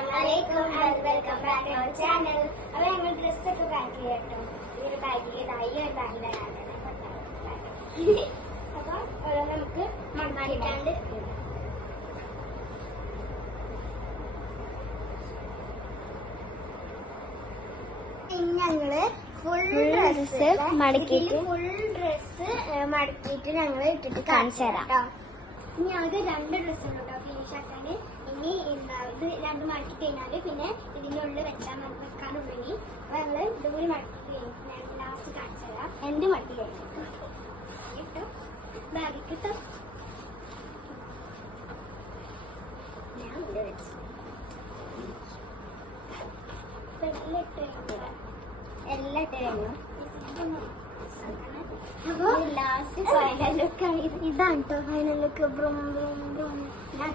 അസ്സലാമലൈക്കും welcome back to our channel അപ്പോൾ ഞങ്ങൾ ഡ്രസ്സൊക്കെ പാക്ക് ചെയ്യട്ടോ ഈ ഒരു ബാഗിൽ ഈ ഒരു ബാഗിലാണ് അപ്പോൾ ഓരോന്ന് നമുക്ക് മണ്ണാടിക്കാണ്ട് ഞങ്ങൾ ഫുൾ ഡ്രസ് മടക്കിയിട്ട് ഫുൾ ഡ്രസ് മടക്കിയിട്ട് ഞങ്ങൾ ഇട്ടിട്ട് കാണിച്ചു തരാം. ഇനി ഞങ്ങൾക്ക് രണ്ട് ഡ്രസ്സ് ഉണ്ട് കേട്ടോ ഫിനിഷ് ആക്കാന്. ഇനി എന്താ ഇത് രണ്ട് മടക്കി കഴിഞ്ഞാൽ പിന്നെ ഇതിന്റെ ഉള്ളിൽ വെച്ചാൽ വെക്കാനുള്ളൂ ഇനി. അപ്പൊ ഞങ്ങൾ ഇതുപോലെ മടക്കി കഴിഞ്ഞു ഞാൻ ലാസ്റ്റ് കാണിച്ചു തരാം. എന്റെ മടക്കി കഴിഞ്ഞു. കേട്ടോ ബാഗിൽ കിട്ടോ ഞാൻ ഇവിടെ വെച്ചു. ഇപ്പൊ എല്ലാം ഇട്ട് കഴിഞ്ഞു. എല്ലാം ഇട്ട് കഴിഞ്ഞു. അപ്പൊ ലാസ്റ്റ് ഫൈനൽ ലുക്ക് ഇതാണ് കേട്ടോ ഫൈനൽ ലുക്ക് ബ്രും ബ്രും ബ്രും. ഞാൻ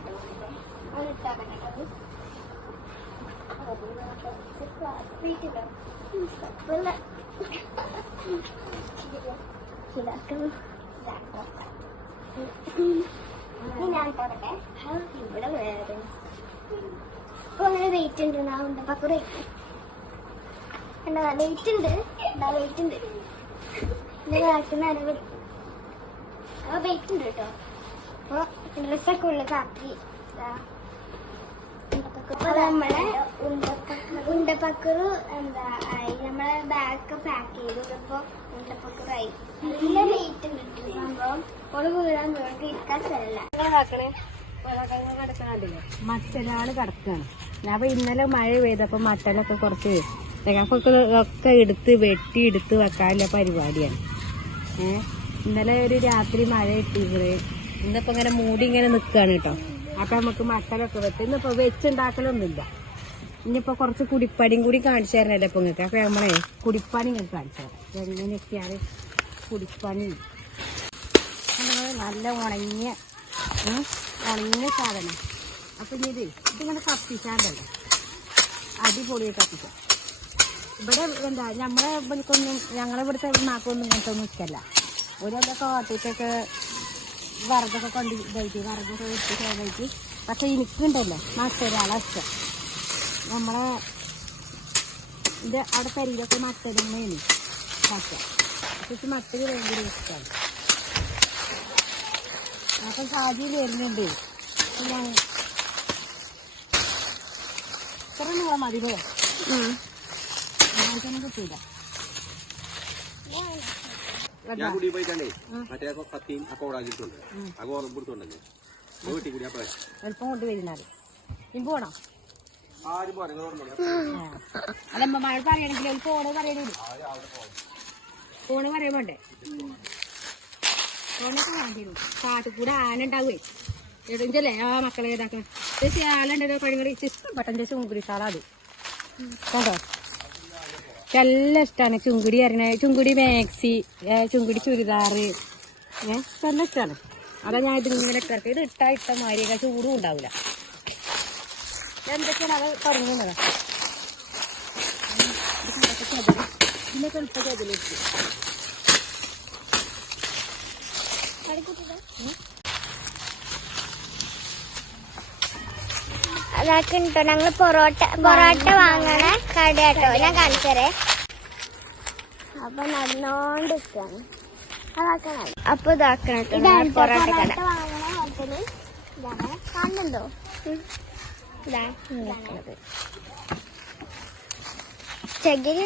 ഇവിടെ വേറെ ഇപ്പൊ ഉണ്ട് ഉണ്ട് വെയിറ്റ് ഉണ്ട് ഡ്രസ്സൊക്കെ ഉള്ള കാക്കി അപ്പൊ നമ്മളെ ഉണ്ടപ്പക്കറ് എന്താ നമ്മളെ ബാഗ് പാക്ക് ചെയ്തു. ഇപ്പൊ ഉണ്ടപ്പക്കറായി നല്ല വെയിറ്റ് ഉണ്ട് സംഭവം ഓൾ വീഴാൻ വീണിട്ട് ഇരിക്കാൻ സ്ഥലമല്ല. മറ്റൊരാൾ കിടക്കാണ്. അപ്പൊ ഇന്നലെ മഴ പെയ്തപ്പോ മട്ടലൊക്കെ കുറച്ച് ഞങ്ങൾക്കൊക്കെ ഒക്കെ എടുത്ത് വെട്ടി എടുത്ത് വെക്കാനുള്ള പരിപാടിയാണ്. ഏഹ് ഇന്നലെ ഒരു രാത്രി മഴ ഇട്ടിരുന്നത് ഇന്നിപ്പോ ഇങ്ങനെ മൂടി ഇങ്ങനെ നിക്കാണ് കേട്ടോ. അപ്പൊ നമുക്ക് മട്ടലൊക്കെ വെച്ച്. ഇന്നിപ്പോ വെച്ചുണ്ടാക്കലൊന്നുമില്ല. ഇനിയിപ്പോ കുറച്ച് കുടിപ്പണിയും കൂടി കാണിച്ചു തരണല്ലേ ഇപ്പൊ നിങ്ങൾക്ക്. അപ്പൊ നമ്മളെ കുടിപ്പണി നിങ്ങൾക്ക് കാണിച്ചു തരാം. എങ്ങനെയൊക്കെയാണ് കുടിപ്പണി? നല്ല ഉണങ്ങിയ ഉണങ്ങിയ സാധനം. അപ്പൊ ഇനി ഇത് ഇതിങ്ങനെ കത്തിച്ചാണ്ടല്ലോ. അടിപൊളിയെ കത്തിക്കാം. ഇവിടെ എന്താ നമ്മളെ ഇവിടേക്കൊന്നും ഞങ്ങളെ ഇവിടുത്തെ നാക്കൊന്നും ഇങ്ങനത്തെ ഒന്നും ഇഷ്ടല്ല. ഓരോക്കെ കാട്ടിട്ടൊക്കെ വിറകൊക്കെ കൊണ്ട് ഇതായിട്ട് വിറകൊക്കെ വെച്ച് ചേർന്നായിട്ട് പക്ഷെ എനിക്കുണ്ടല്ലോ മറ്റൊരാളെ ഇഷ്ടം. നമ്മളെ ഇത് അവിടെ കരിയിലൊക്കെ മറ്റൊരുമ്മയാണ് മറ്റ പക്ഷെ മറ്റൊരു ഭയങ്കര ഇഷ്ടമാണ് അപ്പൊ സാജി വരുന്നുണ്ട്. ഞാൻ ഇത്ര നീളം മതിയോ ഞാനൊന്നും കിട്ടൂല. ഞാൻ കൂടി പോയിട്ടേ മറ്റേ കത്തിയും ആ കോറം കൊടുത്തുണ്ടെങ്കിൽ വീട്ടിൽ കൂടി അപ്പഴേ. എളുപ്പം കൊണ്ട് ഇനി പോണോ ആരും പറഞ്ഞു അല്ല മഴ പറയണെങ്കിൽ ഒരു ഫോണ് പറയണേ പറയുമ്പോണ്ടേ വേണ്ടേ ഫോണൊക്കെ വേണ്ടിയിരുന്നു കാട്ടിൽ കൂടെ ആന ഉണ്ടാവുകയെ എടുഞ്ചല്ലേ ആ മക്കളെ ഇതാക്കാൻ ചേച്ചി ആലുണ്ടോ ഇഷ്ടപ്പെട്ട ചേച്ചി ചുങ്കുടി സാറാത് കേട്ടോ നല്ല ഇഷ്ടമാണ് ചുങ്കുടി അറിയണേ ചുങ്കുടി മാക്സി ചുങ്കുടി ചുരിദാറ്. ഏഹ് നല്ല ഇഷ്ടമാണ് അതാ ഞാൻ ഇത് ഇങ്ങനെ ഇട്ടിറക്കി ഇത് ഇട്ടാ ഇട്ട മാരിയൊക്കെ ചൂടും ഉണ്ടാവില്ല എന്തൊക്കെയാണ് അത് തുടങ്ങുന്നത് ഇതിനൊക്കെ എളുപ്പം ചെതിലിട്ട് അതൊക്കെ ഉണ്ടോ ഞങ്ങൾ പൊറോട്ട പൊറോട്ട വാങ്ങണ കട കേട്ടോ ഞാൻ കാണിച്ചേരേ അപ്പൊ നടന്നോണ്ടിരിക്കാണ്. അപ്പൊ ഇതാക്കണം പൊറോട്ട കട. കാണുന്നുണ്ടോ? ഇതാ നിൽക്കുന്നത് ചകിരി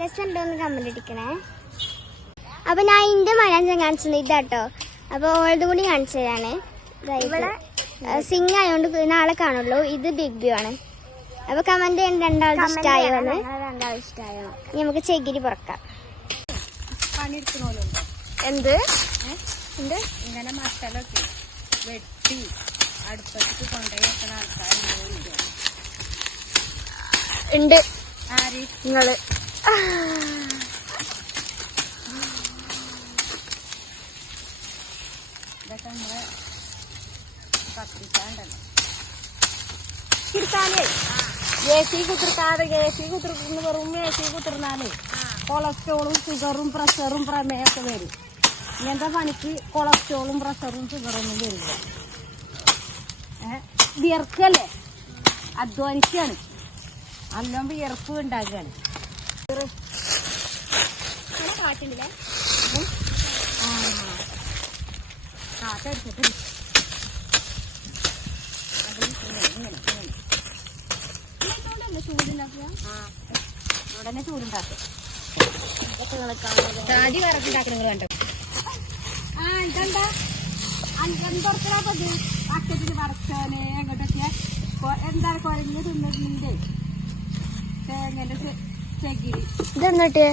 രസമുണ്ടോന്ന് കമന്റ് അടിക്കണേ അപ്പൊ ഞാൻ ഇന്റെ ഞാൻ കാണിച്ചത് ഇതാട്ടോ. അപ്പൊ ഓൾഡ് കൂടി കാണിച്ചു തരാണ് ഇവിടെ സിംഗ് ആയതുകൊണ്ട് നാളെ കാണുള്ളൂ. ഇത് ബിഗ് വ്യൂ ആണ്. അപ്പൊ കമന്റ് ചെയ്യാൻ രണ്ടാളുടെ ഇഷ്ടമായോ എന്ന്? ഇനി നമുക്ക് ചെകിരി പുറക്കാം. എന്ത്? എന്ത്? ഇങ്ങനെ മസാലൊക്കെ വെട്ടി അടുപ്പത്തേക്ക് കൊണ്ടുപോയി വെക്കണ ആൾക്കാരുണ്ടോ ഉണ്ട്. നിങ്ങൾ. എ സി കുത്തിർക്കാതെ എ സി കുത്തിർക്കുന്ന വെറും എ സി കുത്തിർന്നാലേ കൊളസ്ട്രോളും ഷുഗറും പ്രഷറും പ്രമേയൊക്കെ വരും. ഇങ്ങനത്തെ പണിക്ക് കൊളസ്ട്രോളും പ്രഷറും ഷുഗറൊന്നും വരില്ല. വിയർക്കല്ലേ? അധ്വാനിക്കാണ്. അല്ലോം വിയർപ്പ് ഉണ്ടാക്കുകയാണ് ഇവിടെ ഉടനെ ചൂടുണ്ടാക്കും നിങ്ങൾ കണ്ടോ ആ ഇതെന്താ ചകിരി ഇതെന്നിട്ട്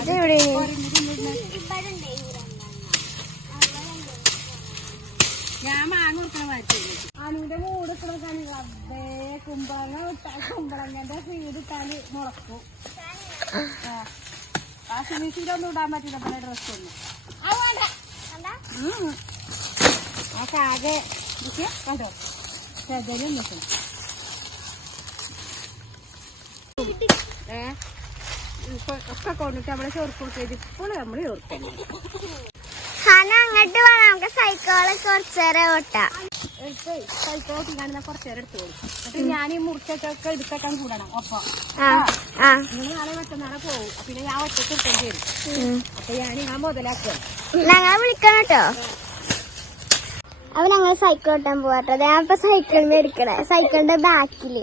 ഇതെവിടെ? കുരങ്ങ് തിന്നിട്ടുണ്ട് ഞാൻ മാങ്ങ കൊടുക്കണ മാറ്റി അനുവിന്റെ മൂട് കൊടുക്കാൻ അതേ കുമ്പളങ്ങ ഇട്ടാ കുമ്പളങ്ങന്റെ സീഡ് ഇട്ടാൽ മുളക്കും. ആ. ഒന്നും ഇടാൻ പറ്റില്ല പിന്നെ ഡ്രസ് ഒന്നും. ആ കാകെ കണ്ടോ? ചെതലും നിൽക്കണം ഏ? ഇപ്പൊ ഒക്കെ കൊണ്ടിട്ട് നമ്മളെ ചോർപ്പൊക്കെ ഇപ്പോൾ നമ്മൾ ചോർക്കുന്നു ഹന അങ്ങോട്ട് വേണം നമുക്ക് സൈക്കിൾ കുറച്ചേരം ഓട്ടാം. എടുത്തു എന്നിട്ട് ഞാൻ ഈ മുറിച്ചൊക്കെ എടുത്തേക്കാൻ കൂടണം. ഒപ്പം. ആ ആ. നിങ്ങൾ നാളെ മറ്റന്നാളെ പോകും പിന്നെ ഞാൻ ഒറ്റയ്ക്ക് എടുക്കേണ്ടി വരും. ഉം. അപ്പൊ ഞാൻ ഞാൻ മുതലാക്കുക ഞങ്ങളെ വിളിക്കണം കേട്ടോ. അപ്പൊ ഞങ്ങൾ സൈക്കിൾ ഓട്ടാൻ പോവാട്ടോ ഞാൻ ഇപ്പൊ സൈക്കിളിൽ എടുക്കണേ. സൈക്കിളിന്റെ ബാക്കിൽ.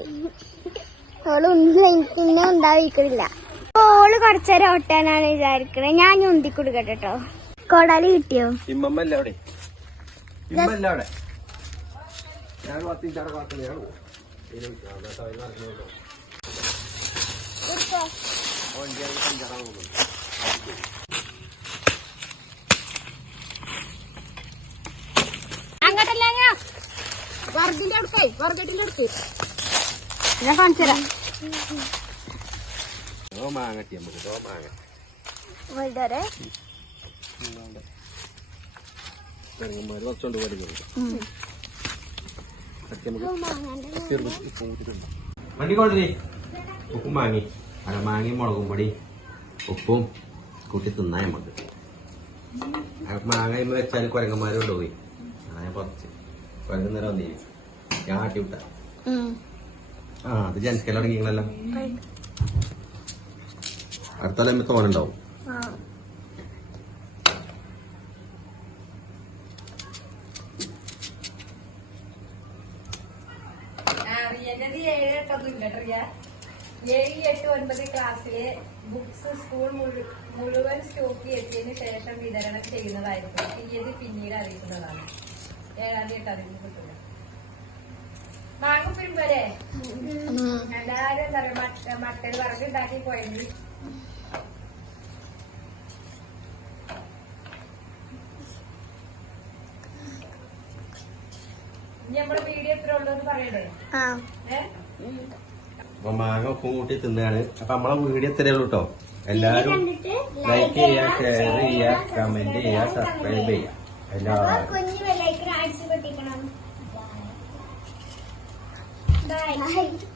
ഓൾ ഉണ്ടാവിക്കണില്ല. ഓൾ കുറച്ചേരം ഓട്ടാനാണ് വിചാരിക്കണേ. ഞാൻ ഉന്തി കൊടുക്കട്ടെ കേട്ടോ. കൊടാലി കിട്ടിയോ? ഇമ്മമ്മല്ല അവിടെ? ഇമ്മല്ല അവിടെ? ഞാൻ ഞാൻ പഞ്ചാറാ തോന്നുന്നു. അങ്ങോട്ടല്ല വർഗിന്റെ അടുക്കേ വർഗട്ടിന്റെ അടുക്ക് ഞാൻ കാണിച്ചു തരാം. ഓ മാങ്ങ കിട്ടി നമുക്ക്. മാങ്ങ. വലുതരെ? ചെറുങ്ങന്മാര് കുറച്ചുകൊണ്ട് വരുന്നത് വണ്ടി കൊണ്ടേ ഉപ്പും മാങ്ങി. അല്ല മാങ്ങയും മുളകും പൊടി. ഉപ്പും കൂട്ടി തിന്നാ നമുക്ക് മാങ്ങ ഇന്ന് വെച്ചാൽ കുരങ്ങന്മാര് കൊണ്ടുപോയി അങ്ങനെ കുറച്ച് കുരങ്ങുന്നേരം വന്നിരി ഞാൻ ആട്ടി വിട്ട. ആ അത് ജനിക്കൽ അടുത്ത തോനുണ്ടാവും അറിയേണ്ടത് ഏഴ് എട്ടൊന്നും ഇല്ല റിയ. ഏഴ് എട്ട് ഒൻപത് ക്ലാസ്സിലെ ബുക്സ് സ്കൂൾ മുഴു- മുഴുവൻ സ്റ്റോക്ക് എത്തിയതിനു ശേഷം വിതരണം ചെയ്യുന്നതായിരിക്കും തീയതി പിന്നീട് അറിയിക്കുന്നതാണ്. ഏഴാം തീയതി തീയതി കിട്ടില്ല വാങ്ങും വരെ എല്ലാരും എന്താ പറയുക മട്ട പറഞ്ഞുണ്ടാക്കി വറക് ഉണ്ടാക്കി കുഴഞ്ഞു ഇനി നമ്മൾ വീഡിയോ എത്ര ഉള്ളൂ എന്ന് പറയണ്ടേ ആ ഏഹ് അപ്പൊ മാങ്ങ ഉപ്പും കൂട്ടി തിന്നാണ്. അപ്പൊ നമ്മളെ വീഡിയോ എത്ര ഉള്ളൂ കേട്ടോ എല്ലാരും കണ്ടിട്ട് ലൈക്ക് ചെയ്യുക ഷെയർ ചെയ്യുക കമന്റ് ചെയ്യുക സബ്സ്ക്രൈബ് ചെയ്യുക എല്ലാവരും. Bye. Bye.